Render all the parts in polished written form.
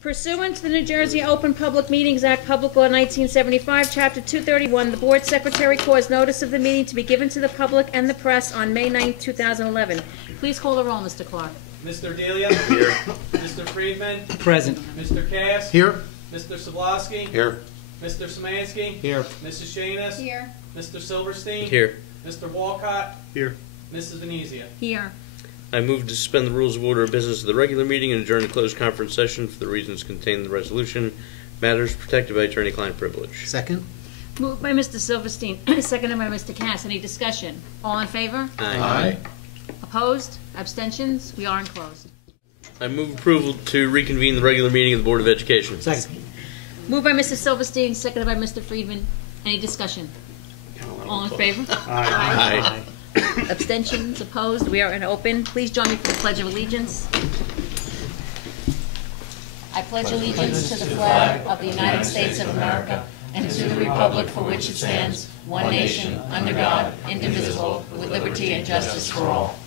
Pursuant to the New Jersey Open Public Meetings Act, Public Law 1975, Chapter 231, the Board Secretary caused notice of the meeting to be given to the public and the press on May 9, 2011. Please call the roll, Mr. Clark. Mr. Delia? Here. Mr. Friedman? Present. Mr. Cass? Here. Mr. Sablasky? Here. Mr. Szymanski? Here. Mrs. Shanis? Here. Mr. Silverstein? Here. Mr. Walcott? Here. Mrs. Venezia? Here. I move to suspend the rules of order of business of the regular meeting and adjourn to closed conference session for the reasons contained in the resolution. Matters protected by attorney-client privilege. Second. Moved by Mr. Silverstein, seconded by Mr. Cass. Any discussion? All in favor? Aye. Opposed? Abstentions? We are in closed. I move approval to reconvene the regular meeting of the Board of Education. Second. Moved by Mr. Silverstein, seconded by Mr. Friedman. Any discussion? All in favor? Aye. Abstentions? Opposed? We are in open. Please join me for the Pledge of Allegiance. I pledge allegiance to the flag of the United States of America and to the republic for which it stands, one nation, under God, indivisible, with liberty and justice for all.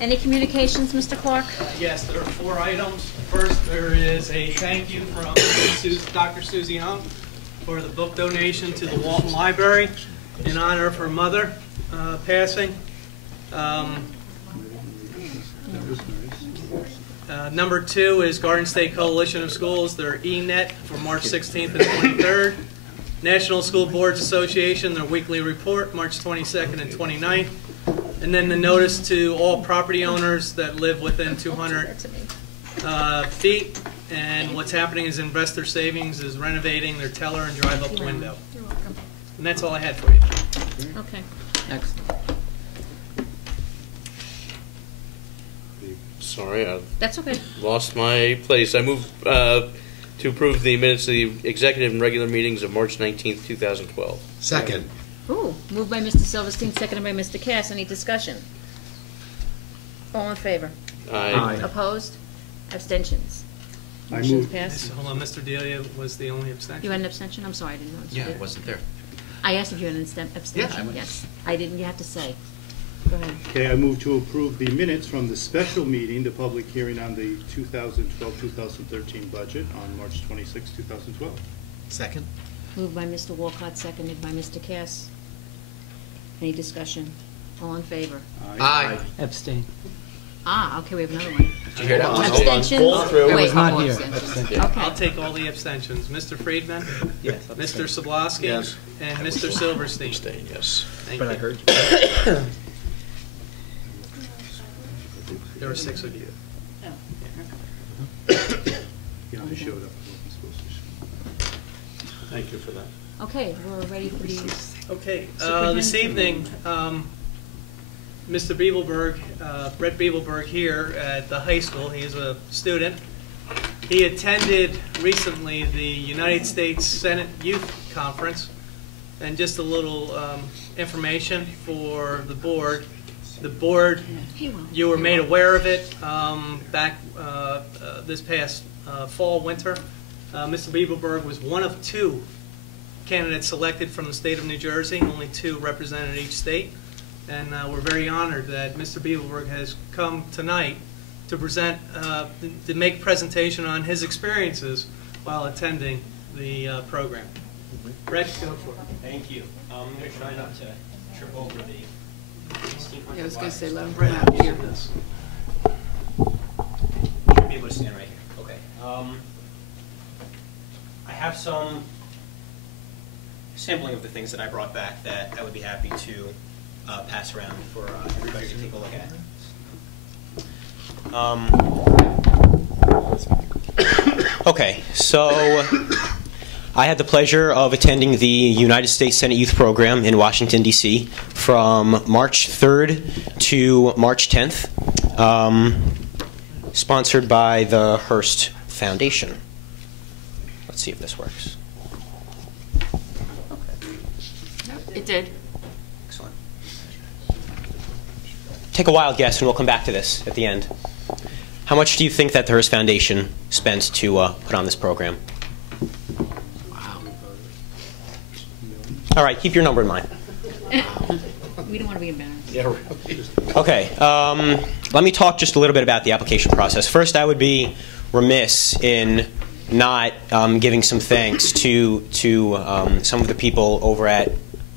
Any communications, Mr. Clark? Yes, there are 4 items. First, there is a thank you from Dr. Susie Hung for the book donation to the Walton Library in honor of her mother passing. Number 2 is Garden State Coalition of Schools, their E-Net for March 16th and 23rd. National School Boards Association, their weekly report, March 22nd and 29th. And then the notice to all property owners that live within 200 feet. And what's happening is Investor Savings is renovating their teller and drive-up window. You're welcome. And that's all I had for you. Okay. Excellent. Sorry, I've That's okay. lost my place. I move to approve the minutes of the executive and regular meetings of March 19th, 2012. Second. Ooh, moved by Mr. Silverstein, seconded by Mr. Cass. Any discussion? All in favor? Aye. Opposed? Abstentions? I Motion's move- passed. Hold on, Mr. Delia was the only You abstention. had an abstention? I'm sorry, I didn't notice. you Yeah, did. it wasn't there. I asked if you had an abstention. I was. Yes. I didn't. You have to say. Go ahead. Okay, I move to approve the minutes from the special meeting, the public hearing on the 2012-2013 budget on March 26, 2012. Second. Moved by Mr. Walcott, seconded by Mr. Cass. Any discussion? All in favor? Aye. Abstain. Ah, okay, we have another one. Did you hear that one? Abstentions? Pull through. I Wait, was not couple here. abstentions. Abstain. Okay. I'll take all the abstentions. Mr. Friedman? Yes. Mr. Sablasky? Yes. And Mr. Silverstein? Abstain, yes. Thank But I you. heard you. There were 6 of you. Yeah, I showed up. I wasn't supposed to show. Thank you for that. Okay, we're ready for these. Okay, Superintendent. this evening, Mr. Beebelberg, Brett Beebelberg here at the high school, he is a student. He attended recently the United States Senate Youth Conference, and just a little information for the board. The board, you were made aware of it back this past fall, winter. Mr. Beebelberg was one of 2 candidates selected from the state of New Jersey. Only 2 represented each state. And we're very honored that Mr. Beebelberg has come tonight to present, to make a presentation on his experiences while attending the program. Brett, go for it. Thank you. I'm going to try not to trip over the 1600. Yeah, I was going to say, let him Brett, come out here. this. Should be able to stand right here. Okay. I have some sampling of the things that I brought back that I would be happy to pass around for everybody to take a look at. Okay, so I had the pleasure of attending the United States Senate Youth Program in Washington, D.C. from March 3rd to March 10th, sponsored by the Hearst Foundation. Let's see if this works. It did. Excellent. Take a wild guess, and we'll come back to this at the end. How much do you think that the Hearst Foundation spent to put on this program? All right, keep your number in mind. We don't want to be embarrassed. Yeah, right. Okay, let me talk just a little bit about the application process. First, I would be remiss in not giving some thanks to some of the people over at,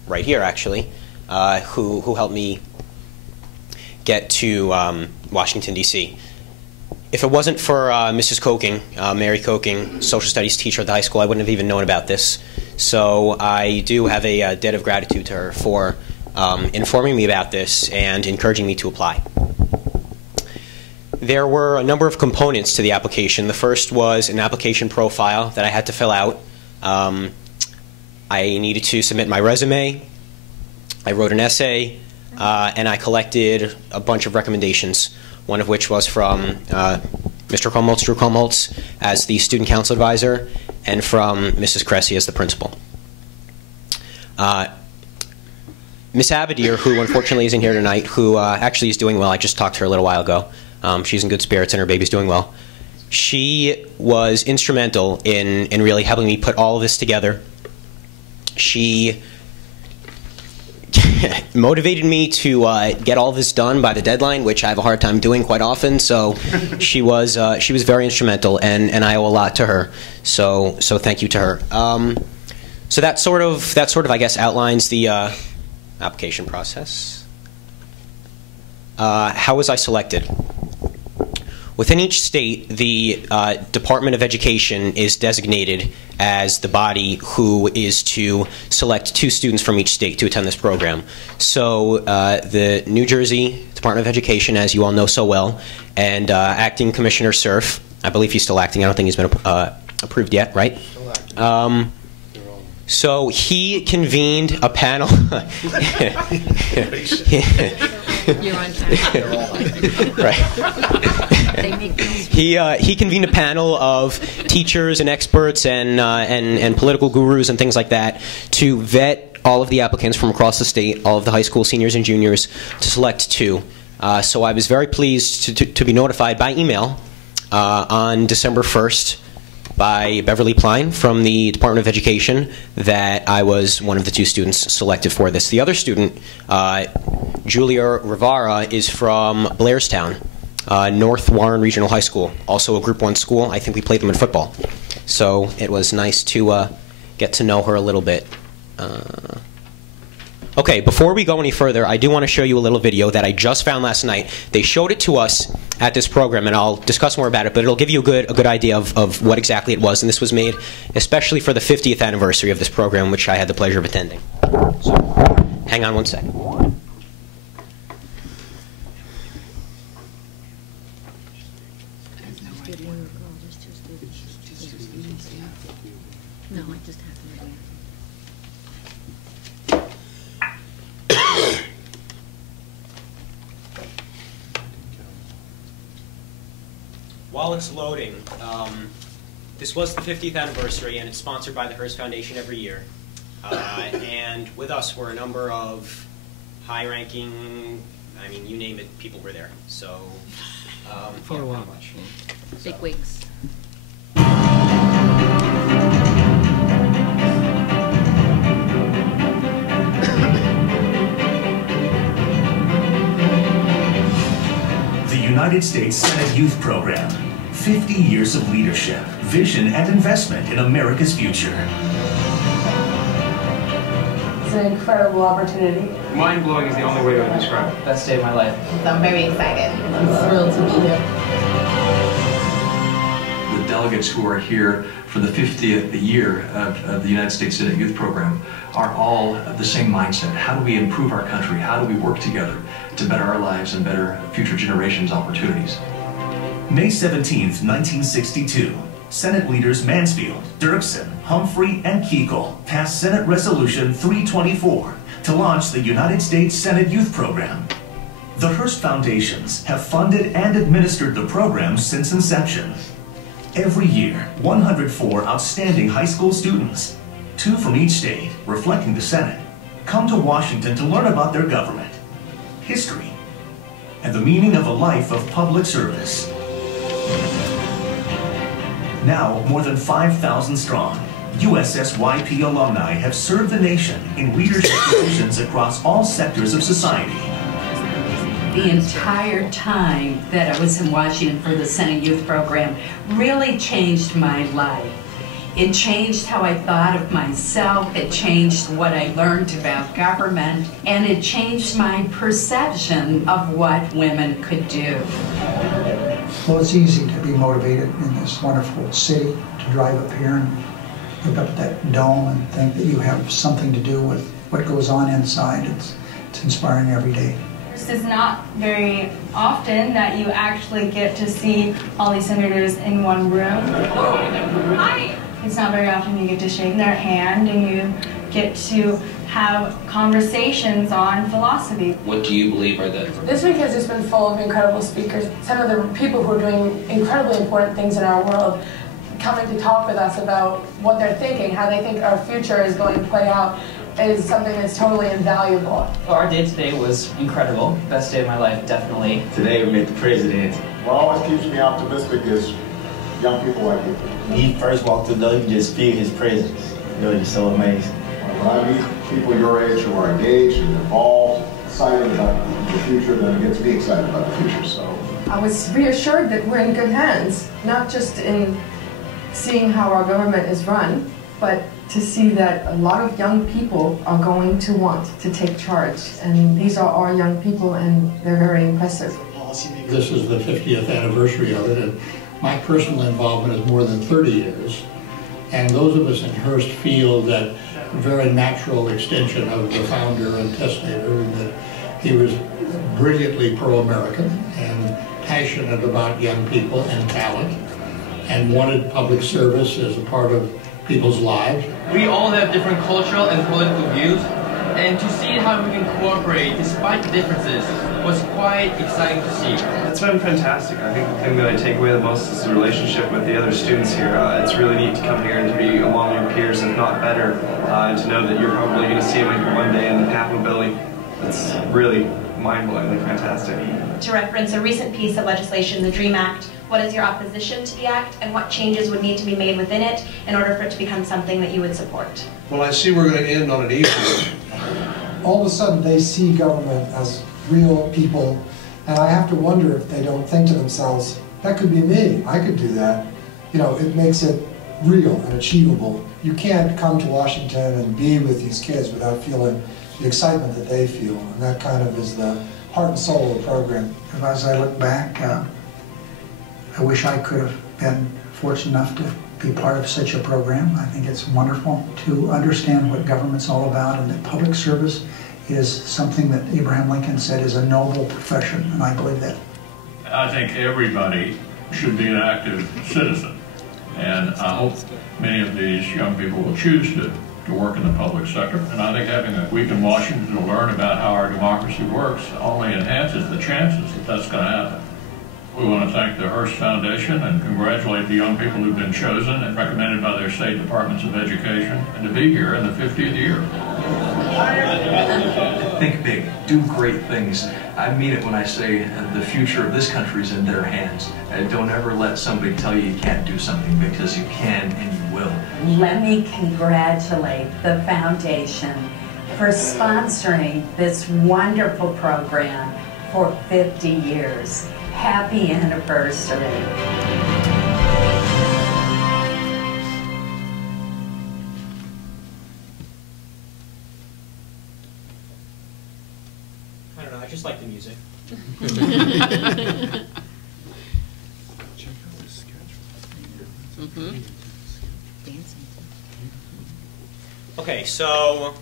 right here actually, who helped me get to Washington, D.C. If it wasn't for Mrs. Coking, Mary Coking, social studies teacher at the high school, I wouldn't have even known about this. So I do have a debt of gratitude to her for informing me about this and encouraging me to apply. There were a number of components to the application. The first was an application profile that I had to fill out. I needed to submit my resume. I wrote an essay, and I collected a bunch of recommendations, one of which was from Mr. Krumholtz, Drew Krumholtz, as the student council advisor, and from Mrs. Cressy as the principal. Miss Abadir, who unfortunately isn't here tonight, who actually is doing well. I just talked to her a little while ago. She's in good spirits and her baby's doing well. She was instrumental in really helping me put all of this together. She motivated me to get all this done by the deadline, which I have a hard time doing quite often. So she was very instrumental, and I owe a lot to her. So thank you to her. So that sort of I guess outlines the application process. How was I selected? Within each state, the Department of Education is designated as the body who is to select 2 students from each state to attend this program. So the New Jersey Department of Education, as you all know so well, and Acting Commissioner Cerf, I believe he's still acting, I don't think he's been approved yet, right? So he convened a panel. You're on camera. Right. They make things. He convened a panel of teachers and experts and political gurus and things like that to vet all of the applicants from across the state, all of the high school seniors and juniors, to select 2. So I was very pleased to be notified by email on December 1st by Beverly Pline from the Department of Education that I was one of the 2 students selected for this. The other student, Julia Rivara, is from Blairstown, North Warren Regional High School, also a Group 1 school. I think we played them in football. So it was nice to get to know her a little bit. Okay, before we go any further, I do want to show you a little video that I just found last night. They showed it to us at this program, and I'll discuss more about it, but it'll give you a good idea of what exactly it was. And this was made especially for the 50th anniversary of this program, which I had the pleasure of attending. So, hang on one second. No, I just happened to. While it's loading, this was the 50th anniversary, and it's sponsored by the Hearst Foundation every year. And with us were a number of high-ranking, I mean, you name it, people were there. So, For a while. much. Big wigs. The United States Senate Youth Program. 50 years of leadership, vision, and investment in America's future. It's an incredible opportunity. Mind-blowing is the only way to describe it. Best day of my life. So I'm very excited. I'm thrilled to be here. The delegates who are here for the 50th year of the United States Senate Youth Program are all of the same mindset. How do we improve our country? How do we work together to better our lives and better future generations' opportunities? May 17th, 1962. Senate leaders Mansfield, Dirksen, Humphrey, and Kuechel passed Senate Resolution 324 to launch the United States Senate Youth Program. The Hearst Foundations have funded and administered the program since inception. Every year, 104 outstanding high school students, 2 from each state, reflecting the Senate, come to Washington to learn about their government, history, and the meaning of a life of public service. Now, more than 5,000 strong, USSYP alumni have served the nation in leadership positions across all sectors of society. the entire time that I was in Washington for the Senate Youth Program really changed my life. It changed how I thought of myself, it changed what I learned about government, and it changed my perception of what women could do. Well, it's easy to be motivated in this wonderful city, to drive up here and look up at that dome and think that you have something to do with what goes on inside. It's inspiring every day. It's not very often that you actually get to see all these senators in one room. Hi! It's not very often you get to shake their hand and you get to have conversations on philosophy. What do you believe are the... This week has just been full of incredible speakers. Some of the people who are doing incredibly important things in our world coming to talk with us about what they're thinking, how they think our future is going to play out, is something that's totally invaluable. Well, our day today was incredible. Best day of my life, definitely. Today we met the president. What always keeps me optimistic is young people like you. When he first walked through the door, you just feel his presence. It was just so amazing. When I meet people your age who are engaged and involved, excited about the future, then it gets me excited about the future. So I was reassured that we're in good hands, not just in seeing how our government is run, but to see that a lot of young people are going to want to take charge. And these are our young people, and they're very impressive. This is the 50th anniversary of it, and my personal involvement is more than 30 years. And those of us in Hearst feel that a very natural extension of the founder and testator, that he was brilliantly pro-American and passionate about young people and talent, and wanted public service as a part of people's lives. We all have different cultural and political views, and to see how we can cooperate despite the differences was quite exciting to see. It's been fantastic. I think the thing that I take away the most is the relationship with the other students here. It's really neat to come here and to be among your peers, if not better, and to know that you're probably going to see them one day in the Capitol building. It's really mind-blowingly fantastic. To reference a recent piece of legislation, the DREAM Act, what is your opposition to the act, and what changes would need to be made within it in order for it to become something that you would support? Well, I see we're going to end on an even. All of a sudden they see government as real people, and I have to wonder if they don't think to themselves, that could be me, I could do that. You know, it makes it real and achievable. You can't come to Washington and be with these kids without feeling the excitement that they feel, and that kind of is the heart and soul of the program. And as I look back, I wish I could have been fortunate enough to be part of such a program. I think it's wonderful to understand what government's all about, and that public service is something that Abraham Lincoln said is a noble profession, and I believe that. I think everybody should be an active citizen, and I hope many of these young people will choose to work in the public sector. And I think having a week in Washington to learn about how our democracy works only enhances the chances that that's going to happen. We want to thank the Hearst Foundation and congratulate the young people who've been chosen and recommended by their state departments of education, and to be here in the 50th year. Think big, do great things. I mean it when I say the future of this country is in their hands. Don't ever let somebody tell you you can't do something, because you can and you will. Let me congratulate the foundation for sponsoring this wonderful program for 50 years. Happy anniversary. I don't know, I just like the music. Okay, so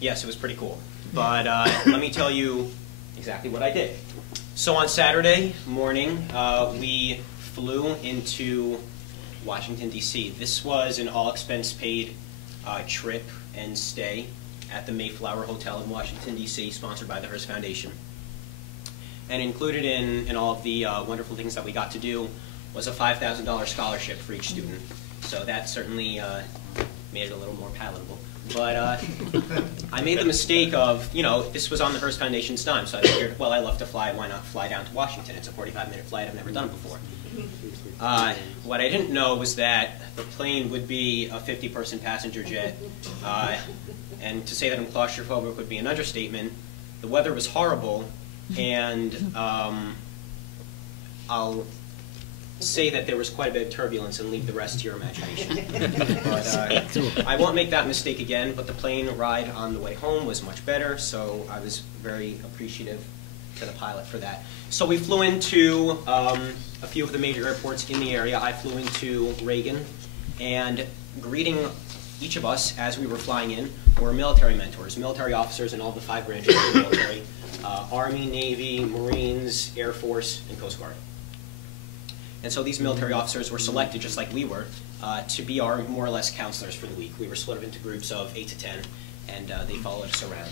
yes, it was pretty cool, but let me tell you exactly what I did. So on Saturday morning, we flew into Washington, D.C. This was an all-expense-paid trip and stay at the Mayflower Hotel in Washington, D.C., sponsored by the Hearst Foundation. And included in all of the wonderful things that we got to do was a $5,000 scholarship for each student. So that certainly made it a little more palatable. But I made the mistake of, you know, this was on the Hearst Foundation's dime, so I figured, well, I love to fly, why not fly down to Washington? It's a 45-minute flight, I've never done it before. What I didn't know was that the plane would be a 50-person passenger jet, and to say that I'm claustrophobic would be an understatement. The weather was horrible, and I'll say that there was quite a bit of turbulence and leave the rest to your imagination. But I won't make that mistake again, but the plane ride on the way home was much better, so I was very appreciative to the pilot for that. So we flew into a few of the major airports in the area. I flew into Reagan, and greeting each of us as we were flying in were military mentors, military officers in all the 5 branches of the military, Army, Navy, Marines, Air Force, and Coast Guard. And so these military officers were selected, just like we were, to be our more or less counselors for the week. We were split up into groups of 8 to 10, and they followed us around.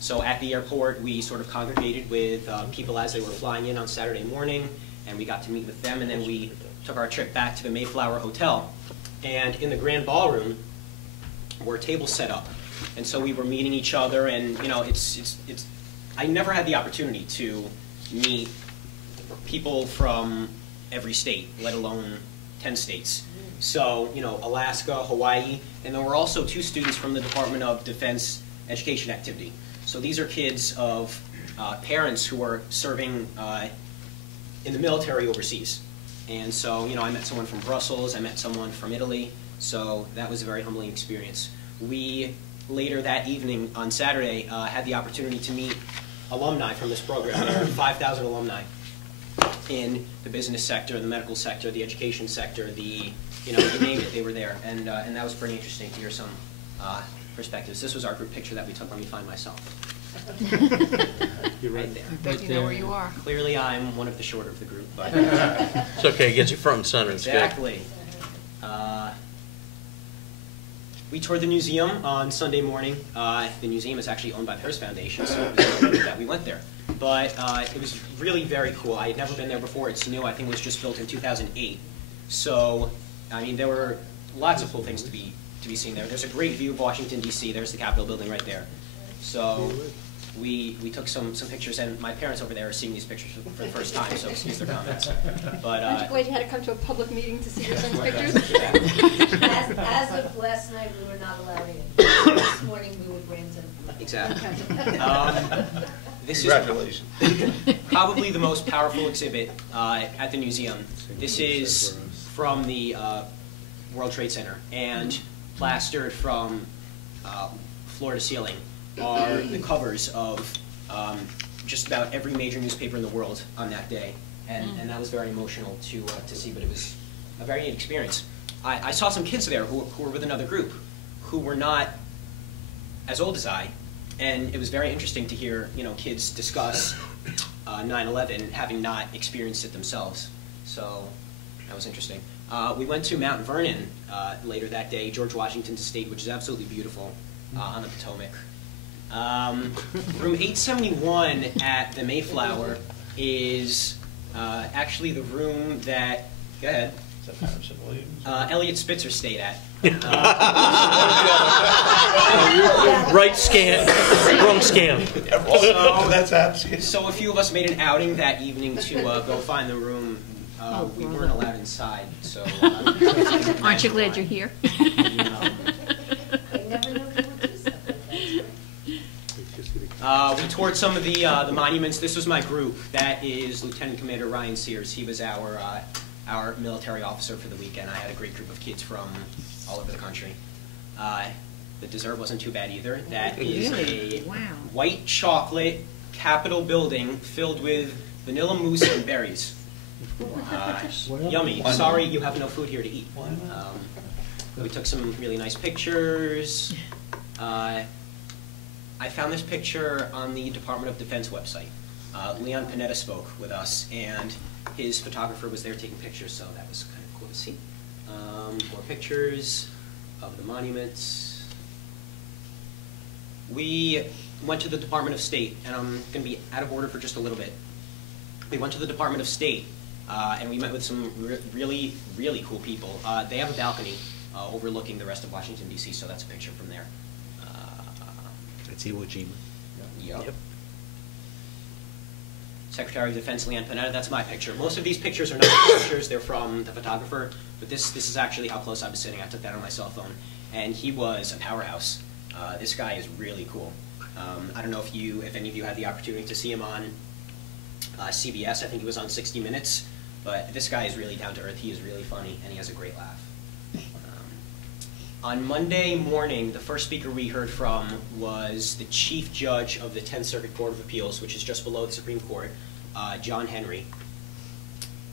So at the airport, we sort of congregated with people as they were flying in on Saturday morning, and we got to meet with them, and then we took our trip back to the Mayflower Hotel. And in the grand ballroom were tables set up. And so we were meeting each other, and you know, I never had the opportunity to meet people from every state, let alone 10 states. So, you know, Alaska, Hawaii, and there were also 2 students from the Department of Defense Education Activity. So these are kids of parents who are serving in the military overseas. And so, you know, I met someone from Brussels, I met someone from Italy, so that was a very humbling experience. We, later that evening on Saturday, had the opportunity to meet alumni from this program. There are 5,000 alumni in the business sector, the medical sector, the education sector, you know, you name it, they were there. And that was pretty interesting to hear some perspectives. This was our group picture that we took. Let me find myself. You're right there. But you know where you are. Clearly, I'm one of the shorter of the group, but it's okay. It gets you front and center. Exactly. We toured the museum on Sunday morning. The museum is actually owned by the Hearst Foundation, so it was important that we went there. But it was really very cool. I had never been there before. It's new. I think it was just built in 2008. So, I mean, there were lots of cool things to be seen there. There's a great view of Washington, D.C. There's the Capitol building right there. So we took some pictures, and my parents over there are seeing these pictures for the first time, so excuse their comments. But aren't you glad you had to come to a public meeting to see your son's pictures? As of last night, we were not allowed in. This morning, we were granted. Exactly. This is probably the most powerful exhibit at the museum. This is from the World Trade Center, and plastered from floor to ceiling are the covers of just about every major newspaper in the world on that day, and that was very emotional to see, but it was a very neat experience. I saw some kids there who were with another group who were not as old as I, and it was very interesting to hear, you know, kids discuss 9/11 having not experienced it themselves. So that was interesting. We went to Mount Vernon later that day, George Washington's estate, which is absolutely beautiful on the Potomac. Room 871 at the Mayflower is actually the room that, go ahead, Elliot Spitzer stayed at. Right scan, wrong scan. So a few of us made an outing that evening to go find the room. We weren't allowed inside, so. Aren't you glad you're here? We toured some of the monuments. This was my group. That is Lieutenant Commander Ryan Sears. He was our military officer for the weekend. I had a great group of kids from all over the country. The dessert wasn't too bad either. That is a white chocolate Capitol building filled with vanilla mousse and berries. Yummy. Sorry you have no food here to eat. We took some really nice pictures. I found this picture on the Department of Defense website. Leon Panetta spoke with us, and his photographer was there taking pictures, so that was kind of cool to see. More pictures of the monuments. We went to the Department of State, and I'm going to be out of order for just a little bit. We went to the Department of State, and we met with some really, really cool people. They have a balcony overlooking the rest of Washington, D.C., so that's a picture from there. That's Iwo Jima. Yep. Secretary of Defense Leon Panetta, that's my picture. Most of these pictures are not pictures, they're from the photographer, but this is actually how close I was sitting. I took that on my cell phone, and he was a powerhouse. This guy is really cool. I don't know if any of you had the opportunity to see him on CBS. I think he was on 60 Minutes. But this guy is really down to earth. He is really funny, and he has a great laugh. On Monday morning, the first speaker we heard from was the Chief Judge of the 10th Circuit Court of Appeals, which is just below the Supreme Court, John Henry.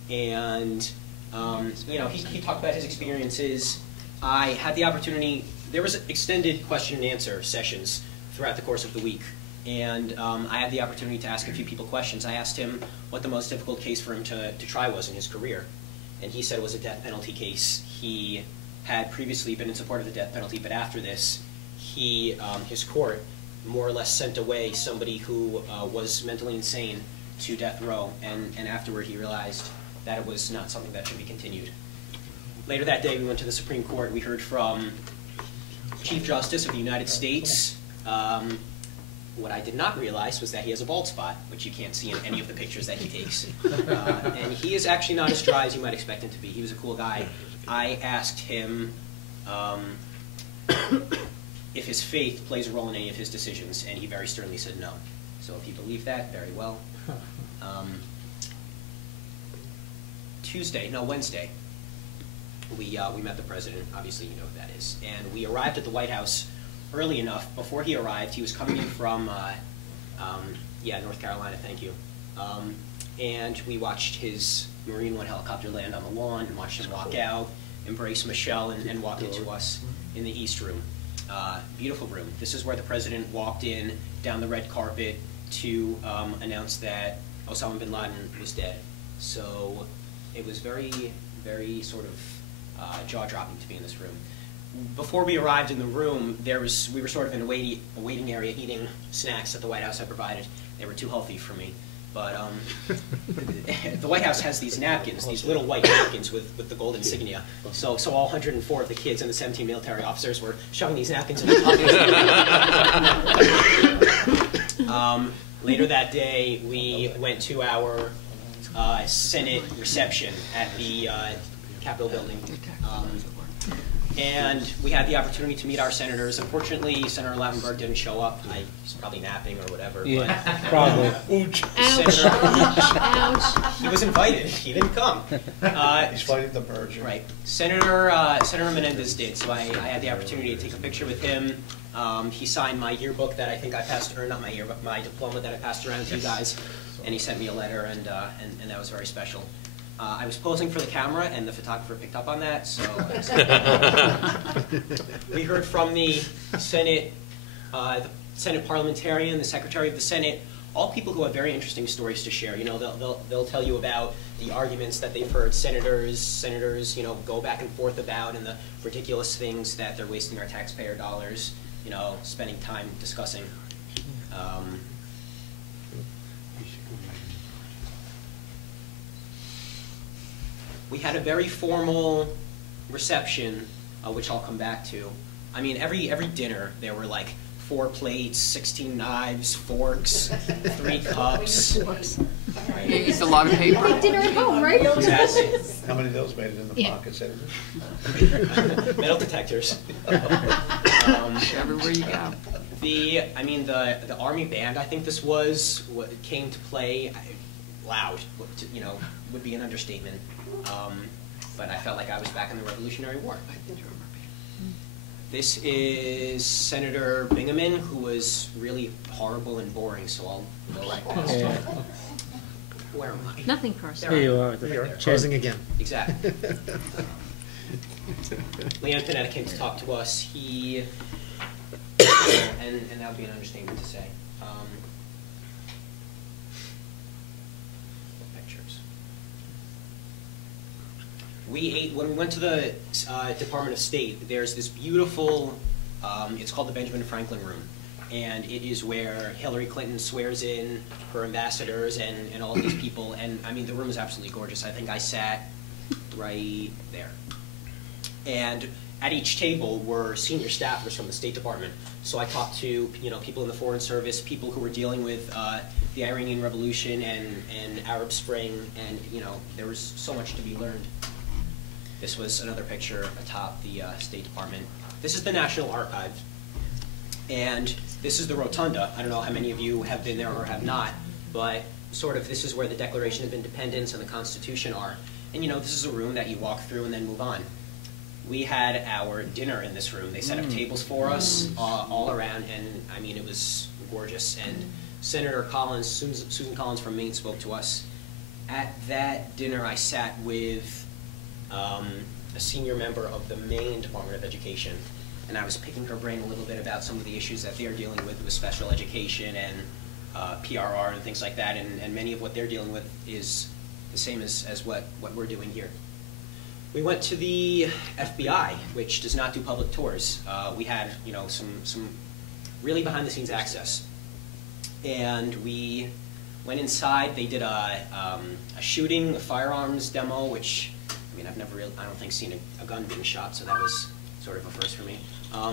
And you know, he talked about his experiences. I had the opportunity. There was extended question and answer sessions throughout the course of the week. And I had the opportunity to ask a few people questions. I asked him what the most difficult case for him to try was in his career. And he said it was a death penalty case. He had previously been in support of the death penalty, but after this, his court more or less sent away somebody who was mentally insane to death row. And afterward, he realized that it was not something that should be continued. Later that day, we went to the Supreme Court. We heard from Chief Justice of the United States. What I did not realize was that he has a bald spot, which you can't see in any of the pictures that he takes. And he is actually not as dry as you might expect him to be. He was a cool guy. I asked him if his faith plays a role in any of his decisions, and he very sternly said no. So if you believe that, very well. Wednesday, we met the president. Obviously, you know who that is. And we arrived at the White House early enough. Before he arrived, he was coming in from, North Carolina, thank you. And we watched his Marine One helicopter land on the lawn, and watched him walk out, embrace Michelle, and walk into us in the East Room. Beautiful room. This is where the president walked in down the red carpet to announce that Osama bin Laden was dead. So it was very, very sort of jaw-dropping to be in this room. Before we arrived in the room, we were sort of in a waiting area eating snacks that the White House had provided. They were too healthy for me. But the White House has these napkins, these little white napkins with the gold insignia. So all 104 of the kids and the 17 military officers were shoving these napkins in their pockets. Later that day, we went to our Senate reception at the Capitol building. And we had the opportunity to meet our senators. Unfortunately, Senator Lavenberg didn't show up. He's probably napping or whatever. Yeah, but, probably. Ouch. Ouch. He was invited. He didn't come. He's fighting the purge. Right. Senator Menendez did, so I had the opportunity to take a picture with him. He signed my yearbook that I think I passed, or not my yearbook, my diploma that I passed around to you guys. And he sent me a letter, and that was very special. I was posing for the camera, and the photographer picked up on that, so... We heard from the Senate parliamentarian, the Secretary of the Senate, all people who have very interesting stories to share. You know, they'll tell you about the arguments that they've heard senators, you know, go back and forth about, and the ridiculous things that they're wasting our taxpayer dollars, you know, spending time discussing. We had a very formal reception, which I'll come back to. I mean, every dinner there were like 4 plates, 16 knives, forks, 3 cups. Right. You used a lot of paper. Like dinner at home, right? Exactly. How many of those made it in the pocket, Senator? Metal detectors. Everywhere you go. The Army band, I think this was, what came to play loud, you know, would be an understatement. But I felt like I was back in the Revolutionary War. This is Senator Bingaman, who was really horrible and boring, so I'll go right past him. Where am I? Nothing personal. Here you are, choosing again. Exactly. Leanne Panetta came to talk to us. He, and that would be an understatement to say. When we went to the Department of State, there's this beautiful, it's called the Benjamin Franklin Room. And it is where Hillary Clinton swears in her ambassadors and all of these people. And I mean, the room is absolutely gorgeous. I think I sat right there. And at each table were senior staffers from the State Department. So I talked to, you know, people in the Foreign Service, people who were dealing with the Iranian Revolution and Arab Spring, and you know, there was so much to be learned. This was another picture atop the State Department. This is the National Archive. And this is the rotunda. I don't know how many of you have been there or have not, but sort of this is where the Declaration of Independence and the Constitution are. And this is a room that you walk through and then move on. We had our dinner in this room. They set up tables for us all around, and I mean, it was gorgeous. And Senator Collins, Susan Collins from Maine, spoke to us. At that dinner, I sat with a senior member of the Maine Department of Education, and I was picking her brain a little bit about some of the issues that they're dealing with special education and PRR and things like that, and many of what they're dealing with is the same as what we're doing here. We went to the FBI, which does not do public tours. We had some really behind-the-scenes access, and we went inside. They did a shooting, a firearms demo, which I mean I've never really, I don't think, seen a gun being shot, so that was sort of a first for me.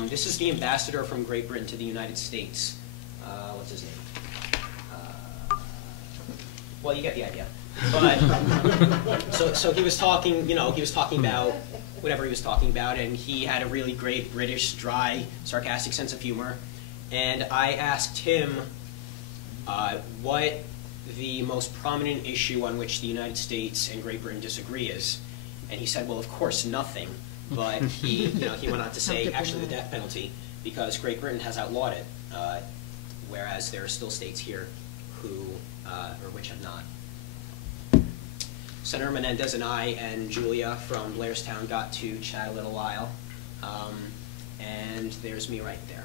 This is the ambassador from Great Britain to the United States. What's his name? Well, you get the idea. But so he was talking, he was talking about whatever he was talking about, and he had a really great British, dry, sarcastic sense of humor. And I asked him what the most prominent issue on which the United States and Great Britain disagree is, and he said, well, of course, nothing. But he, he went on to say, actually, the death penalty, because Great Britain has outlawed it, whereas there are still states here who, or which have not. Senator Menendez and I and Julia from Blairstown got to chat a little while, and there's me right there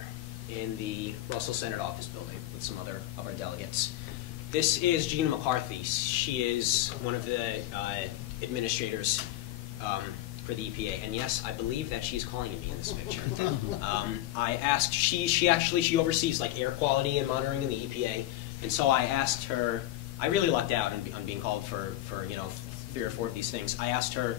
in the Russell Senate office building with some other of our delegates. This is Gina McCarthy. She is one of the administrators for the EPA, and yes, I believe that she's calling me in this picture. I asked, she oversees like air quality and monitoring in the EPA, and so I asked her, I really lucked out on being called for 3 or 4 of these things. I asked her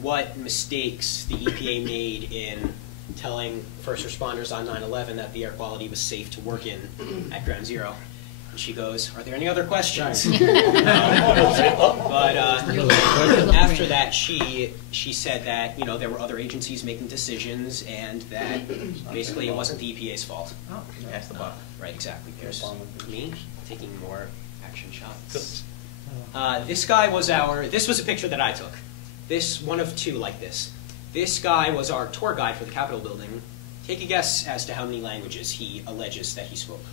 what mistakes the EPA made in telling first responders on 9/11 that the air quality was safe to work in at Ground Zero. And she goes, are there any other questions? But after that, she said that there were other agencies making decisions, and that basically it wasn't the EPA's fault. Oh, that's the buck. Right, exactly. There's me taking more action shots. This was a picture that I took. This, one of 2 like this. This guy was our tour guide for the Capitol building. Take a guess as to how many languages he alleges that he spoke.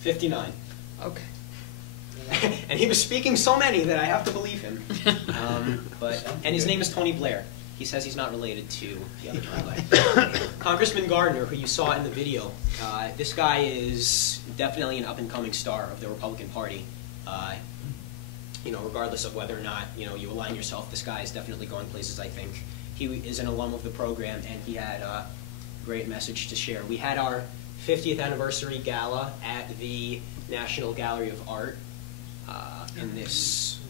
59. Okay. And he was speaking so many that I have to believe him. And his name is Tony Blair. He says he's not related to the other guy. Congressman Gardner, who you saw in the video, this guy is definitely an up-and-coming star of the Republican Party. Regardless of whether or not you align yourself, this guy is definitely going places. I think he is an alum of the program, and he had a great message to share. We had our 50th anniversary gala at the National Gallery of Art in this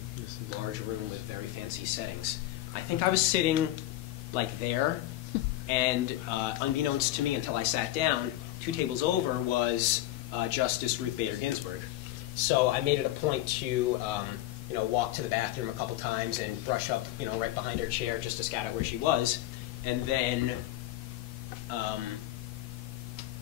large room with very fancy settings. I think I was sitting like there, and unbeknownst to me until I sat down, 2 tables over was Justice Ruth Bader Ginsburg. So I made it a point to walk to the bathroom a couple times and brush up right behind her chair just to scout out where she was. And then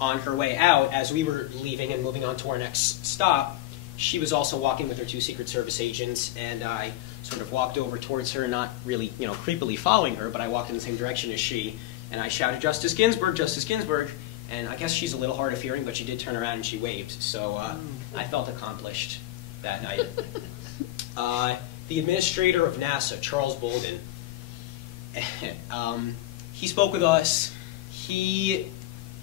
on her way out, as we were leaving and moving on to our next stop, she was also walking with her 2 Secret Service agents, and I sort of walked over towards her, not really, creepily following her, but I walked in the same direction as she, and I shouted, Justice Ginsburg, Justice Ginsburg, and I guess she's a little hard of hearing, but she did turn around and she waved, so I felt accomplished that night. The administrator of NASA, Charles Bolden, he spoke with us. He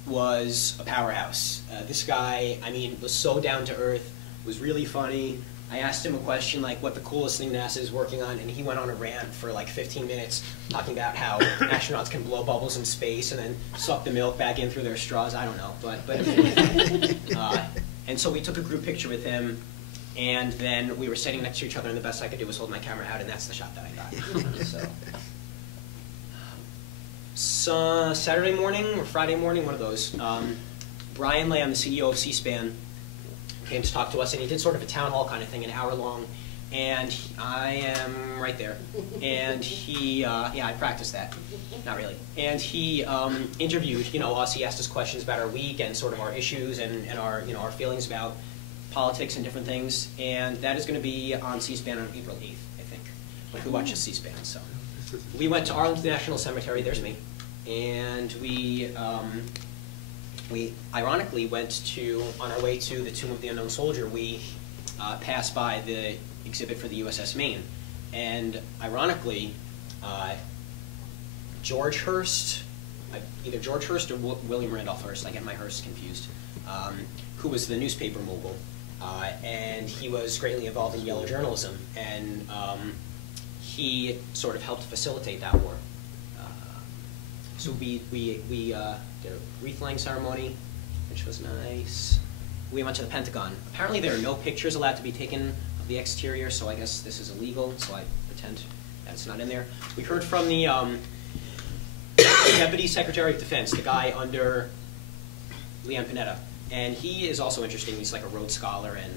was a powerhouse. This guy, was so down to earth, was really funny. I asked him a question like what the coolest thing NASA is working on, and he went on a rant for like 15 minutes talking about how astronauts can blow bubbles in space and then suck the milk back in through their straws. I don't know, but and so we took a group picture with him, and then we were sitting next to each other, and the best I could do was hold my camera out, and that's the shot that I got. So Saturday morning or Friday morning, one of those, Brian Lamb, the CEO of C-SPAN, came to talk to us, and he did sort of a town hall kind of thing, an hour-long and I am right there. And he, yeah, I practiced that. Not really. And he interviewed, us. He asked us questions about our week and sort of our issues and our, our feelings about politics and different things. And that is going to be on C-SPAN on April 8th, I think. Like, who watches C-SPAN? So we went to Arlington National Cemetery. There's me. And we ironically went to, on our way to the Tomb of the Unknown Soldier, we passed by the exhibit for the USS Maine. And ironically, George Hearst, either George Hearst or William Randolph Hearst, I get my Hearst confused, who was the newspaper mogul. And he was greatly involved in yellow journalism, and he sort of helped facilitate that war. So we did a wreath-laying ceremony, which was nice. We went to the Pentagon. Apparently there are no pictures allowed to be taken of the exterior, so I guess this is illegal, so I pretend that it's not in there. We heard from the Deputy Secretary of Defense, the guy under Leon Panetta, and he is also interesting. He's like a Rhodes Scholar and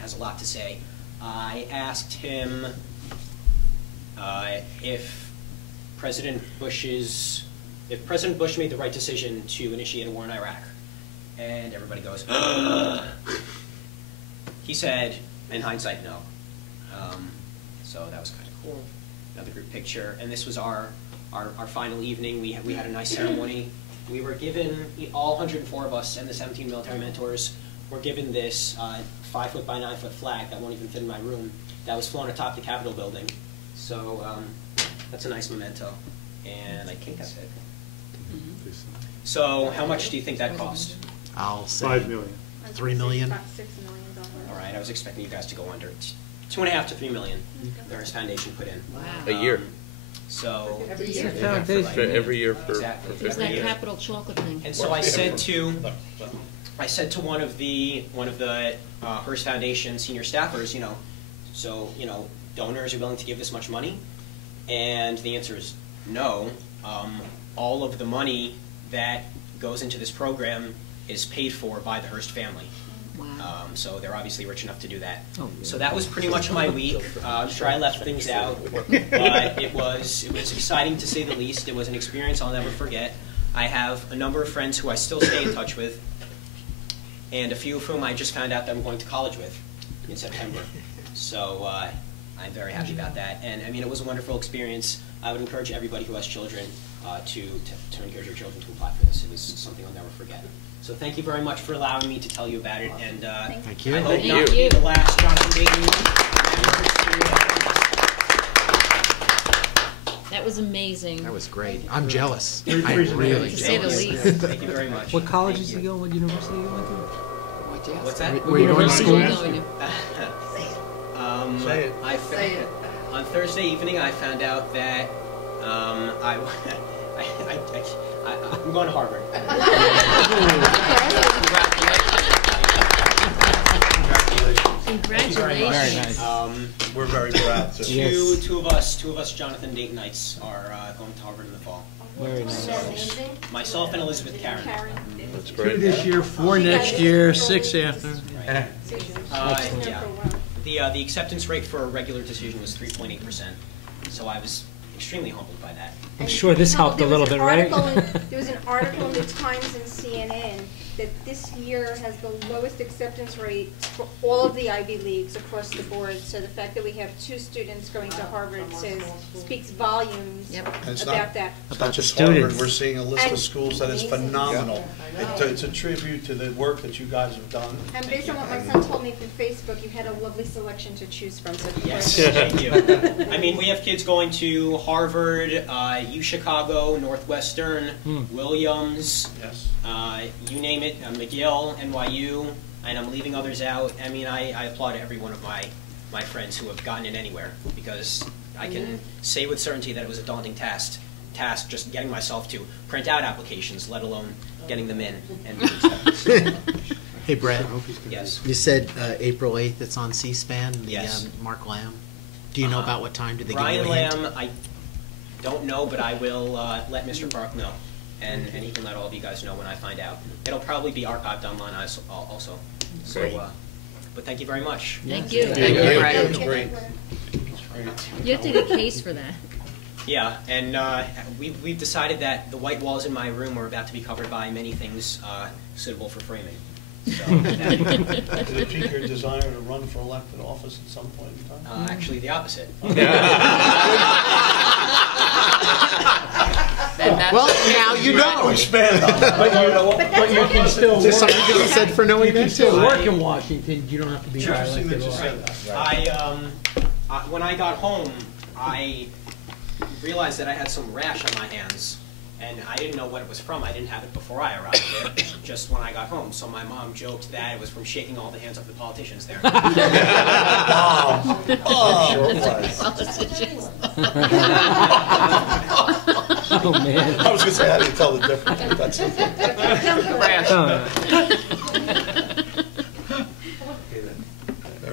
has a lot to say. I asked him if President Bush made the right decision to initiate a war in Iraq. And everybody goes, he said, in hindsight, no. So that was kind of cool. Another group picture. And this was our final evening. We had a nice ceremony. We were given, all 104 of us and the 17 military mentors were given this 5-foot by 9-foot flag that won't even fit in my room that was flown atop the Capitol building. So that's a nice memento. And I think that's it. So how much do you think that cost? I'll say $5 million. $3 million. About $6 million. All right, I was expecting you guys to go under. $2.5 to $3 million. The Hearst Foundation put in. Wow. A year. So Every year. Every year for exactly. 50 It's that years. capital chocolate thing. And so I said to one of the Hearst Foundation senior staffers, so donors are willing to give this much money, and the answer is no. All of the money that goes into this program is paid for by the Hearst family. Wow. So they're obviously rich enough to do that. Oh, yeah. So that was pretty much my week. I'm sure I left things out, but it was exciting to say the least. It was an experience I'll never forget. I have a number of friends who I still stay in touch with, and a few of whom I just found out that I'm going to college with in September. So I'm very happy about that. And I mean, it was a wonderful experience. I would encourage everybody who has children to encourage your children to apply for this. It was something I'll never forget. So thank you very much for allowing me to tell you about it. And Thank you. I hope Thank not you. to be the last Jonathan Dayton. That was amazing. That was great. I'm jealous. Great I'm presentation. really To say the jealous. least. Thank you very much. What college did you go? What university you went to? What's that? Were you going to school? Say it. On Thursday evening, I found out that I'm going to Harvard. Thank you very much. Congratulations. Very nice. We're very proud to. Two of us, Jonathan Daytonites, are going to Harvard in the fall. Very nice. Myself and Elizabeth Karen. That's 2 great. this year, 4 next year, 6 after. Yeah. The acceptance rate for a regular decision was 3.8%. So I was extremely humbled by that. I'm sure this helped a little bit, right? There was an article in the Times and CNN that this year has the lowest acceptance rate for all of the Ivy Leagues across the board. So the fact that we have 2 students going to Harvard speaks volumes And it's about that. It's not just Students. Harvard, we're seeing a list of And schools that is amazing. phenomenal. It's a tribute to the work that you guys have done. And based on what my son told me through Facebook, you had a lovely selection to choose from. So Yes, thank you. I mean, we have kids going to Harvard, U Chicago, Northwestern, Williams, Yes. You name it, McGill, NYU, and I'm leaving others out. I mean, I applaud every one of my friends who have gotten in anywhere, because I can say with certainty that it was a daunting task just getting myself to print out applications, let alone getting them in and being accepted. Hey, Brad. Yes. You said April 8th it's on C-SPAN, the Yes. Mark Lamb. Do you know about what time? Did they Ryan give you a hint? Lamb, I don't know, but I will let Mr. Park know, and he can let all of you guys know when I find out. It'll probably be archived online also. So, Great. But thank you very much. Thank you. Thank you. Thank you. Great. You have to get a case for that. Yeah, and we've decided that the white walls in my room are about to be covered by many things suitable for framing. So, Did it pique your desire to run for elected office at some point in time? actually, the opposite. Well, now you know. Expand on that. But you can still There's work. something to be said for knowing You can that, still too. work in Washington. You don't have to be Interesting that elected. you or- said that. When I got home, I realized that I had some rash on my hands, and I didn't know what it was from. I didn't have it before I arrived there, just when I got home. So my mom joked that it was from shaking all the hands of the politicians there. Oh, Politicians. Oh, man. I was going to say, how do you tell the difference? But that's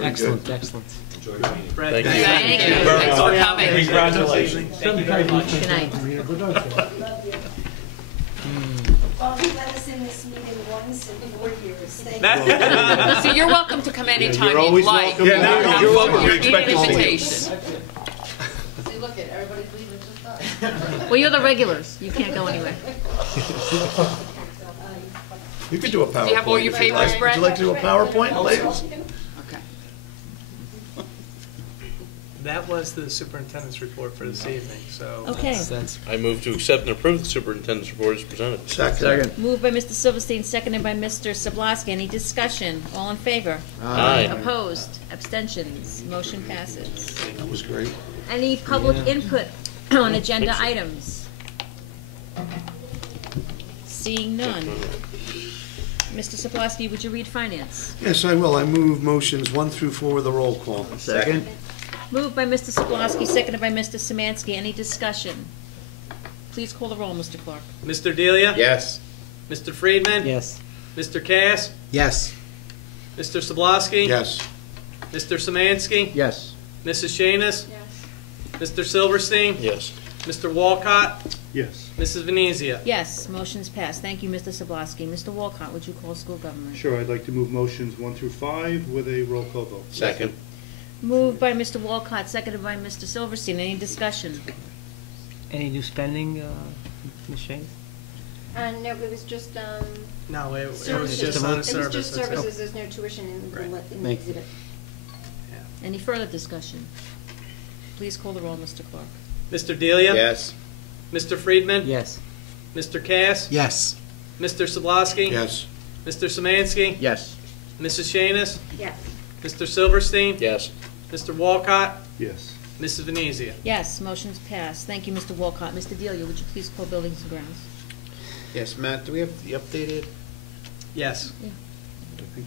Excellent, excellent. Thank you. Thank you. Very Thanks much. for coming. Congratulations. Thank you very much. Good night. Well, he let us in this meeting once in 4 years. Thank you. So you're welcome to come anytime You're you'd always like. welcome. Yeah, now you're welcome. We You need expect an to see you. invitation. See, look at everybody's leaving just us. Well, you're the regulars. You can't go anywhere. You could do a PowerPoint. Do you have all your if you'd papers, like. Brett? Would you like to do a PowerPoint, ladies? Okay. That was the superintendent's report for this evening, so. Okay. I move to accept and approve the superintendent's report as presented. Second. Moved by Mr. Silverstein, seconded by Mr. Sablasky. Any discussion? All in favor? Aye. Opposed? Abstentions? Motion passes. That was great. Any public input on agenda items? Seeing none. Mr. Sablasky, would you read finance? Yes, I will. I move motions 1 through 4 with a roll call. Second. Moved by Mr. Sablasky, seconded by Mr. Szymanski. Any discussion? Please call the roll, Mr. Clark. Mr. Delia? Yes. Mr. Friedman? Yes. Mr. Cass? Yes. Mr. Sablasky? Yes. Mr. Szymanski? Yes. Mrs. Shanis? Yes. Mr. Silverstein? Yes. Mr. Walcott? Yes. Mrs. Venezia? Yes, motion's passed. Thank you, Mr. Sablasky. Mr. Walcott, would you call school government? Sure, I'd like to move motions 1 through 5 with a roll call vote. Second. Moved by Mr. Walcott, seconded by Mr. Silverstein. Any discussion? Any new spending, Ms. Shane? No, it was just, No, it was services. just on It was service. just that's it. services, there's no tuition in the Right. in the Thank you. exhibit. Any further discussion? Please call the roll, Mr. Clark. Mr. Delia? Yes. Mr. Friedman? Yes. Mr. Cass? Yes. Mr. Sablasky? Yes. Mr. Szymanski? Yes. Mrs. Shanis? Yes. Mr. Silverstein? Yes. Mr. Walcott? Yes. Mrs. Venezia? Yes, motion's passed. Thank you, Mr. Walcott. Mr. Delia, would you please call buildings and grounds? Yes, Matt, do we have the updated? Yes.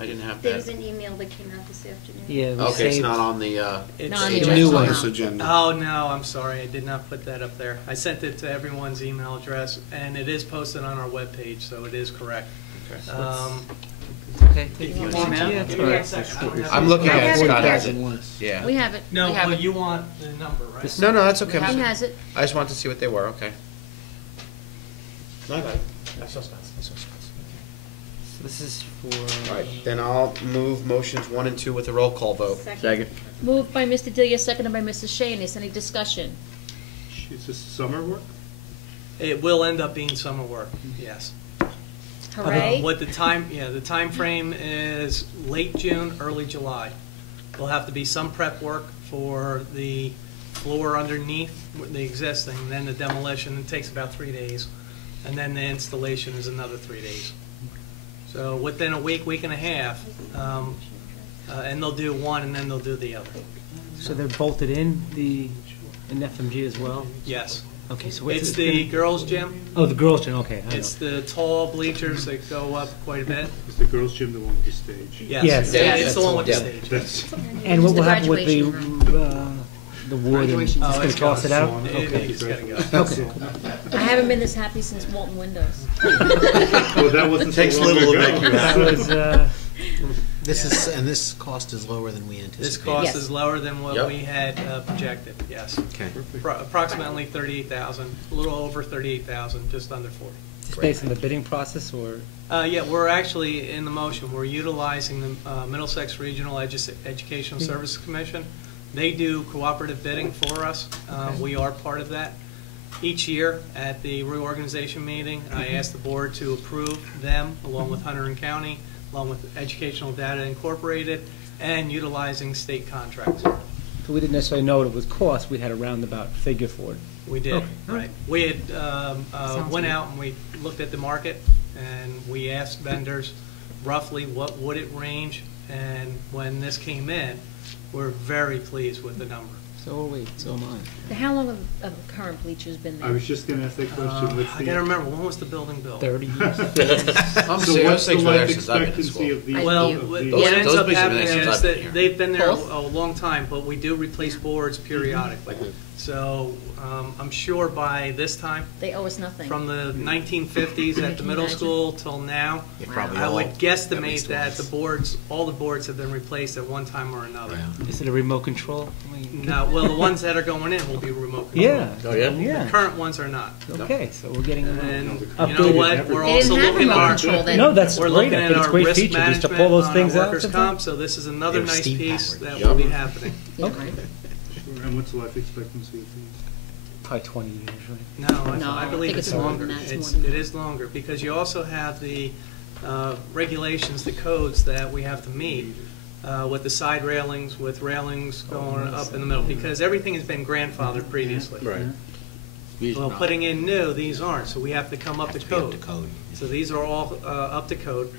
I didn't have There's that. an email that came out this afternoon. Yeah, we Okay, it's saved. not on the, It's Not on the New original, one. no. This agenda. Oh, no, I'm sorry. I did not put that up there. I sent it to everyone's email address, and it is posted on our webpage, so it is correct. Okay. If you want want email? Yeah, to. that's Give me right. a second. I don't have I'm it. looking I at it, have it. Scott has It it. was. Yeah. We have it. No, We have well, it. you want the number, right? No, that's okay. He has it. I just wanted to see what they were, okay. No, I got it. I saw Scott's. So this is for. All right, then I'll move motions 1 and 2 with a roll call vote. Second. Moved by Mr. Delia, seconded by Mrs. Shanis. Any discussion? Is this summer work? It will end up being summer work, yes. Hooray. What the time frame is late June, early July. There'll have to be some prep work for the floor underneath the existing, then the demolition, it takes about 3 days. And then the installation is another 3 days. So within a week, week and a half, and they'll do one and then they'll do the other. So they're bolted in FMG as well? Yes. Okay, so what's It's it the gonna- girls' gym. Oh, the girls' gym, okay. I It's know. the tall bleachers that go up quite a bit. Is the girls' gym the one with the stage? Yes. Yes. It's the one with the Yeah. stage. That's, And what the will happen with the, graduation the wood? And Graduation. just gonna it's toss it out? It- Okay. It's gotta go. Okay. I haven't been this happy since Walton Windows. well, that wasn't so Takes long little to ago. make you That happy. was, This cost is lower than we anticipated. This cost Yes. is lower than what Yep. we had projected, yes. Okay. Approximately 38,000, a little over 38,000, just under 40. Just based on the bidding process, or? Yeah, we're actually in the motion. We're utilizing the Middlesex Regional Educational Services Commission. They do cooperative bidding for us. We are part of that. Each year at the reorganization meeting, I ask the board to approve them along with Hunter and County, along with Educational Data Incorporated, and utilizing state contracts. So we didn't necessarily know what it would cost. We had a roundabout figure for it. We did, Okay. right. We had went out and we looked at the market, and we asked vendors roughly what would it range, and when this came in, we're very pleased with the number. So are we, so am I. How long have current bleachers been there? I was just going to ask that question. What's I the- gotta remember, when was the building built? 30 years. I'm So serious, what's the things were there life since I've been in expectancy school. of these? Well, of what these- ends those up bleachers have been happening there since is I've been that here. they've been there Both? a long time, but we do replace boards periodically. So I'm sure by this time, They owe us nothing. from the 1950s at the middle Imagine. school till now, Yeah, probably I all, would at guesstimate least that once. the boards, all the boards have been replaced at one time or another. Is it a remote control? No, well, the ones that are going in will be remote control. Yeah. Oh, yeah? Yeah. The current ones are not. Okay, so we're getting And updated. you know what? We're They also didn't have looking at remote our, control then. No, that's we're great. looking I at think it's a our great risk feature just to management pull those on things our out. workers' sometimes. comp, so this is another They're nice steam piece powered. that Yep. will be happening. Yeah, Okay. right. Sure. And what's the life expectancy of these? Probably 20 years, right? No, No, I I believe think it's it's more longer. than that. It's It's- more than It that. is longer, because you also have the regulations, the codes that we have to meet with the side railings, with railings going up in the middle, because everything has been grandfathered previously. Right. Well, putting in new, these aren't, so we have to come up to code. So these are all up to code.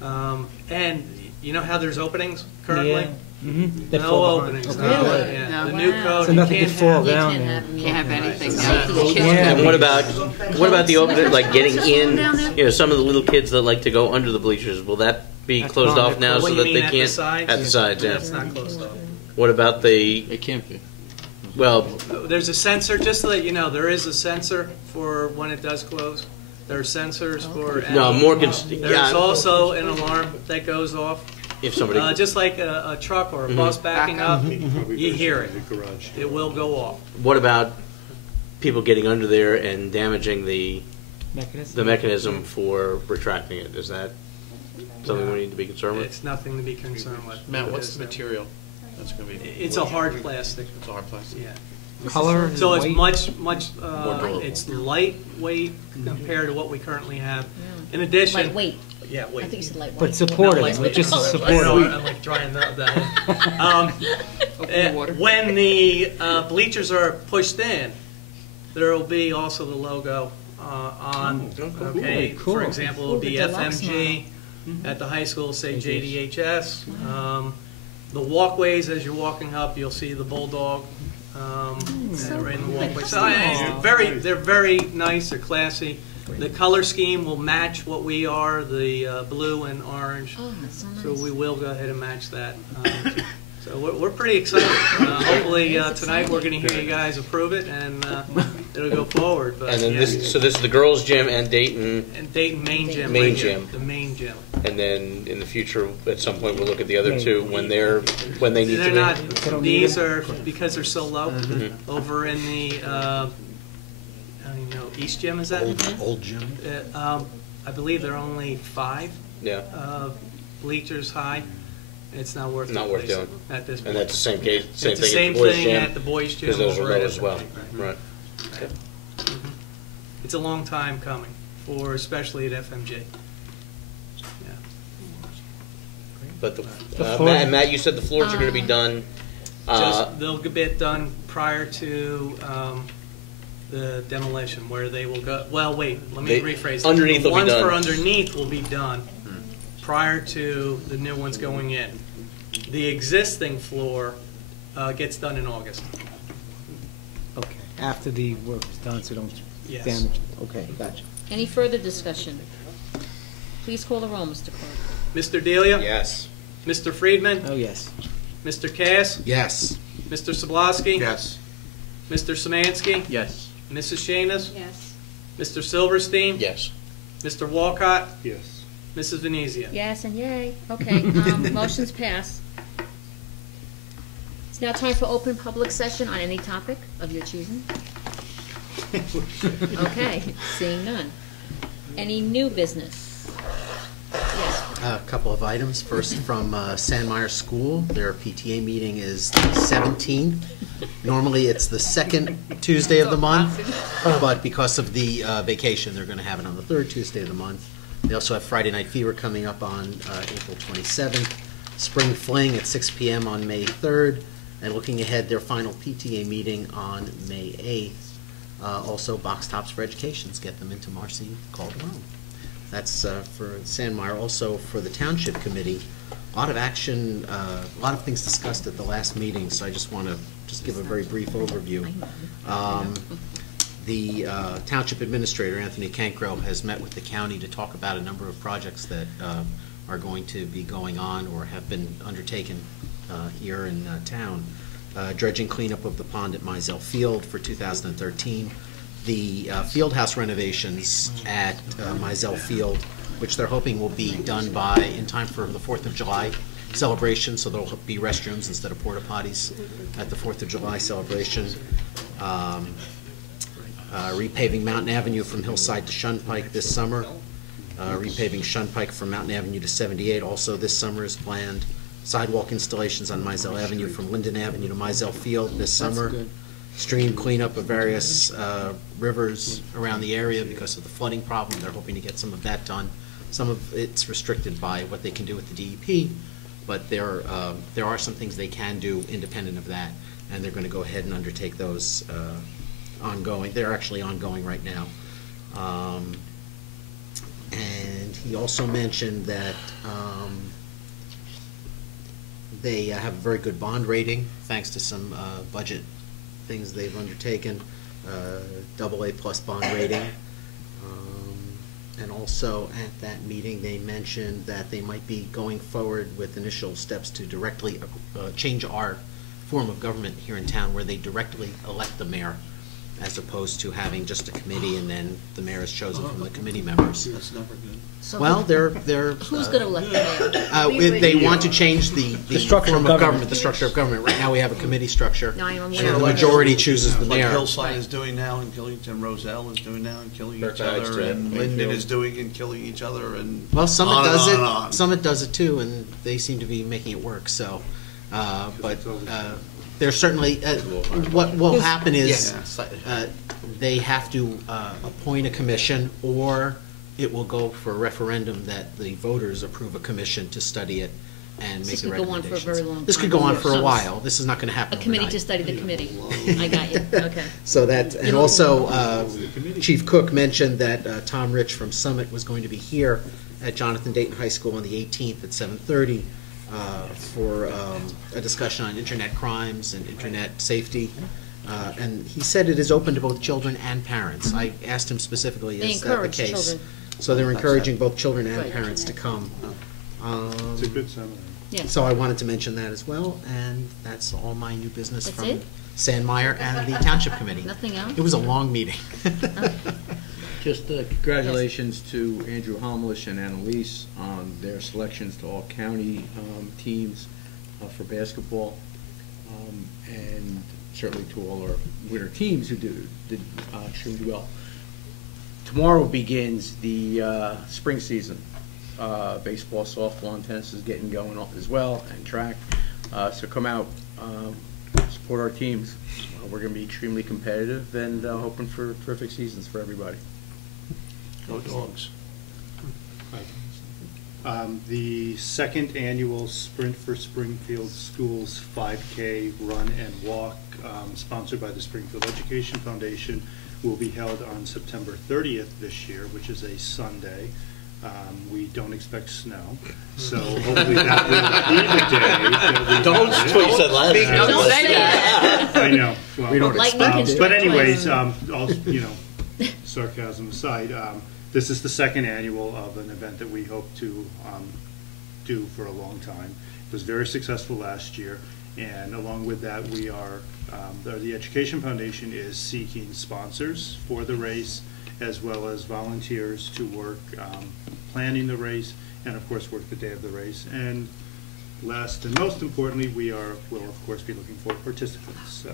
And you know how there's openings currently? Yeah. Mm-hmm. They No fall behind. openings. Okay. No, Really? yeah. No. The new Wow. code, So you nothing can't could fall have. down. Can't have anything. Yeah. And what about the open, like getting in, you know, some of the little kids that like to go under the bleachers, will that be That's closed gone. off now What so you that mean they at the can't? sides? At the sides, yeah. That's not closed off. What about the, It can't be. well, There's a sensor, just to let you know, there is a sensor for when it does close. There are sensors for. no, more, There's yeah, also an alarm that goes off. if somebody, Just like a truck or a bus backing up, you hear it. It will go off. what about people getting under there and damaging the mechanism for retracting it? Is that something we need to be concerned with? It's nothing to be concerned with. Matt, what's the material that's going to be? It's a hard plastic. It's a hard plastic. Yeah. Color is So it's white? much, durable. it's lightweight compared to what we currently have. In addition. Lightweight. Yeah, I weight. think you said lightweight. But supportive, Not it's just I supportive. know, I'm like drying that. When the bleachers are pushed in, there will be also the logo on, okay? Cool. For example, it'll Ooh, the be deluxe FMG. At the high school, say JDHS. The walkways, as you're walking up, you'll see the bulldog right in the walkway. So they're very nice, they're classy. The color scheme will match what we are, the blue and orange. Oh, that's so nice. So we will go ahead and match that. So we're pretty excited. Hopefully tonight we're going to hear you guys approve it and it'll go forward. But, And then yeah. this, so this is the girls' gym and Dayton, And Dayton main gym. Main right here, gym. The main gym. and then in the future, at some point, we'll look at the other two when they need They're to not, be. these are, because they're so low, Mm-hmm. over in the, I don't even know, East Gym, is that? Old gym. I believe they're only 5 Yeah, bleachers high. It's not worth not worth replacing doing. at this point. And that's the same case, same It's the thing same at the boys' thing gym. at the boys' gym. Because those are over low at as well, FMG. right. Okay. It's a long time coming, for especially at FMG. Yeah. But The floor- Matt, you said the floors are going to be done. They'll get done prior to the demolition, where they will go, well, wait, let me rephrase. Underneath The will be ones done. for underneath will be done prior to the new ones going in. The existing floor gets done in August. Okay, after the work is done, so don't Yes. damage. Okay, gotcha. Any further discussion? Please call the roll, Mr. Clerk. Mr. Delia? Yes. Mr. Friedman? Oh, yes. Mr. Cass? Yes. Mr. Sablasky? Yes. Mr. Samansky? Yes. Mrs. Shanas? Yes. Mr. Silverstein? Yes. Mr. Walcott? Yes. Mrs. Venezia? Yes and yay. Okay, motion's passed. It's now time for open public session on any topic of your choosing. Okay, seeing none. Any new business? Yes. A couple of items. First, from Sandmeyer School, their PTA meeting is the 17th. Normally, it's the second Tuesday of the month, but because of the vacation, they're going to have it on the third Tuesday of the month. They also have Friday Night Fever coming up on April 27th. Spring Fling at 6 p.m. on May 3rd. And looking ahead, their final PTA meeting on May 8th. Also, Box Tops for Educations, get them into Marcy Calderon. That's for Sandmeyer. Also, for the Township Committee, a lot of action, a lot of things discussed at the last meeting, so I just want to give a very brief overview. The Township Administrator, Anthony Cancro, has met with the county to talk about a number of projects that are going to be going on or have been undertaken here in town. Dredging cleanup of the pond at Mizell Field for 2013. The field house renovations at Mizell Field, which they're hoping will be done in time for the 4th of July celebration, so there'll be restrooms instead of porta potties at the 4th of July celebration. Repaving Mountain Avenue from Hillside to Shunpike this summer. Repaving Shunpike from Mountain Avenue to 78 also this summer is planned. Sidewalk installations on Mizell Avenue from Linden Avenue to Mizell Field this summer. good. Stream cleanup of various rivers around the area because of the flooding problem. They're hoping to get some of that done. Some of it's restricted by what they can do with the DEP, but there are some things they can do independent of that, and they're going to go ahead and undertake those ongoing. They're actually ongoing right now. And he also mentioned that they have a very good bond rating thanks to some budget things they've undertaken, AA+ bond rating. And also at that meeting they mentioned that they might be going forward with initial steps to directly change our form of government here in town, where they directly elect the mayor as opposed to having just a committee and then the mayor is chosen from the committee members. That's never good. So Well, they're who's going to elect the mayor? they want to change the structure form of of government. government, the structure of government. Right now we have a committee structure. No, I'm And aware the of that. majority chooses the Like mayor. Hillside is doing now and killing each other, Roselle is doing now and killing each Fairfax, other, and Linden Wakefield. is doing and killing each other, and Well, Summit on and does on it. and on. Summit does it too, and they seem to be making it work. So, but there's certainly what will happen is they have to appoint a commission, or it will go for a referendum that the voters approve a commission to study it and make This the could go on for a recommendations. very long time. This could go on for a So while. This is not going to happen A committee overnight. to study the committee. I got you. Okay. So that, and also Chief Cook mentioned that Tom Rich from Summit was going to be here at Jonathan Dayton High School on the 18th at 7:30 for a discussion on internet crimes and internet safety. And he said it is open to both children and parents. I asked him specifically, They is that the encourage case? children. So they're encouraging both children and Right. parents to come. It's a good seminar. Yeah. So I wanted to mention that as well, and that's all my new business That's from it? Sandmeyer and the Township Committee. Nothing else? It was a long meeting. Just congratulations to Andrew Homlish and Annalise on their selections to all county teams for basketball, and certainly to all our winter teams who did extremely well. Tomorrow begins the spring season. Baseball, softball, and tennis is getting going as well, and track. So come out, support our teams. We're going to be extremely competitive and hoping for terrific seasons for everybody. Go Dogs. The second annual Sprint for Springfield Schools 5K Run and Walk, sponsored by the Springfield Education Foundation, will be held on September 30th this year, which is a Sunday. We don't expect snow, so hopefully that will be the day that we Don't, have it. what you said last time. Don't say that. I know. Well, We don't Lightning can strike but anyways, twice. all, sarcasm aside, this is the second annual of an event that we hope to do for a long time. It was very successful last year, and along with that, we are, the Education Foundation is seeking sponsors for the race, as well as volunteers to work planning the race, and of course work the day of the race. And last and most importantly, we will of course be looking for participants. So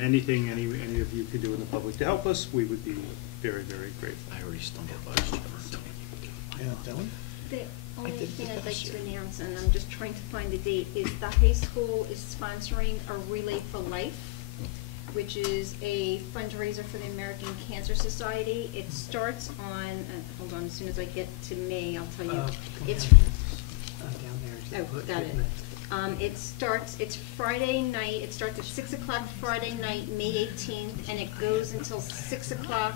Anything any of you could do in the public to help us, we would be very, very grateful. I already stumbled last year. The only thing I'd like to announce, and I'm just trying to find the date, is the high school is sponsoring a Relay for Life, which is a fundraiser for the American Cancer Society. It starts on, hold on, as soon as I get to May, I'll tell you. It's oh, got it. It's Friday night, it starts at 6 o'clock Friday night, May 18th, and it goes until 6 o'clock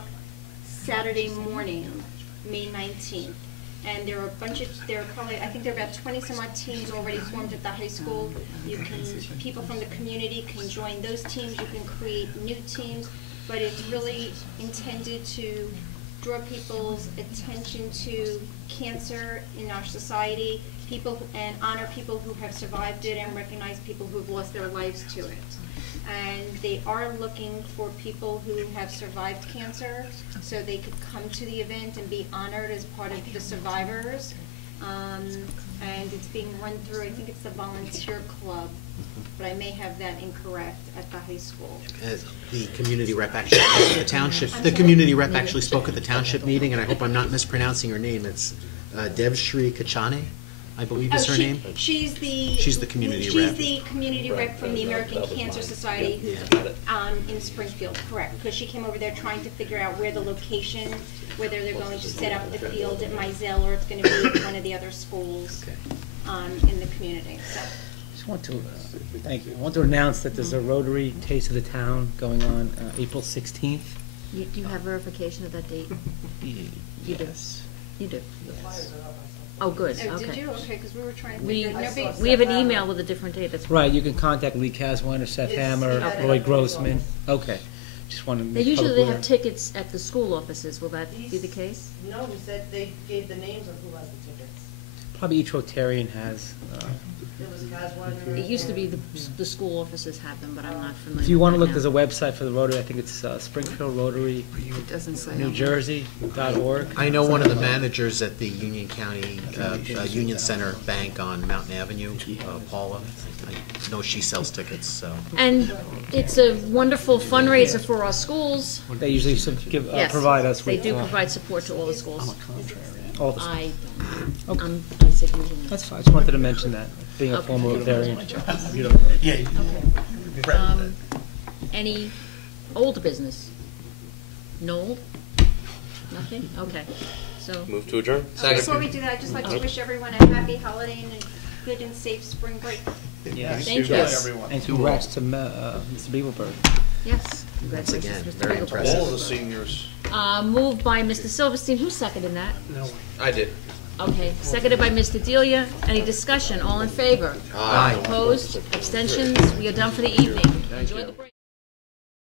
Saturday morning, May 19th. And there are probably, I think there are about 20 some odd teams already formed at the high school. People from the community can join those teams, you can create new teams, but it's really intended to draw people's attention to cancer in our society, and honor people who have survived it and recognize people who have lost their lives to it. And they are looking for people who have survived cancer so they could come to the event and be honored as part of the survivors. And it's being run through, I think it's the volunteer club, but I may have that incorrect, at the high school. The community rep actually spoke at the township. The community rep actually spoke at the township meeting, and I hope I'm not mispronouncing her name. It's Devshri Kachane, I believe is her name. She's the community rep. She's the community rep from the American Cancer Society, who's in Springfield, correct? Because she came over there trying to figure out where the location, whether they're going to set up the field at Mizell or it's going to be at one of the other schools in the community. So. Just want to thank you. I want to announce that there's a Rotary Taste of the Town going on April 16th. Do you have verification of that date? Yes. You do? Yes. Oh, good, Oh, okay. did you? Okay, because we were trying to We figure have an email with a different date, that's Right, you can contact Lee Caswine or Seth Hammer, Roy Grossman. Okay, just wanted to They make usually public have aware. tickets at the school offices, will that be the case? No, we said they gave the names of who has the tickets. Probably each Rotarian has. It was Caswine. It used to be the school offices have them, but I'm not familiar. If you want to look, with there's a website for the Rotary, I think it's Springfield Rotary, New Jersey.org. I know one of the managers at the Union County Union Center Bank on Mountain Avenue, Paula. I know she sells tickets, so. And it's a wonderful fundraiser for our schools. They usually Yes, provide us with. they do provide support to all the schools. All the I Okay. don't. I said usually. That's fine, I just wanted to mention that, being a Okay. former Rotarian. Any old business? No? Nothing? Okay, so. Move to adjourn. Before we do that, I'd just like to wish everyone a happy holiday and a good and safe spring break. Yes. Thank you. And congrats to Mr. Beaverberg. Yes, congratulations, Again, Mr. very Beaglebird. impressive. All the seniors. Moved by Mr. Silverstein, who seconded that? No. I did. Okay, seconded by Mr. Delia. Any discussion? All in favor? Aye. Opposed? Abstentions? We are done for the evening. Enjoy the break.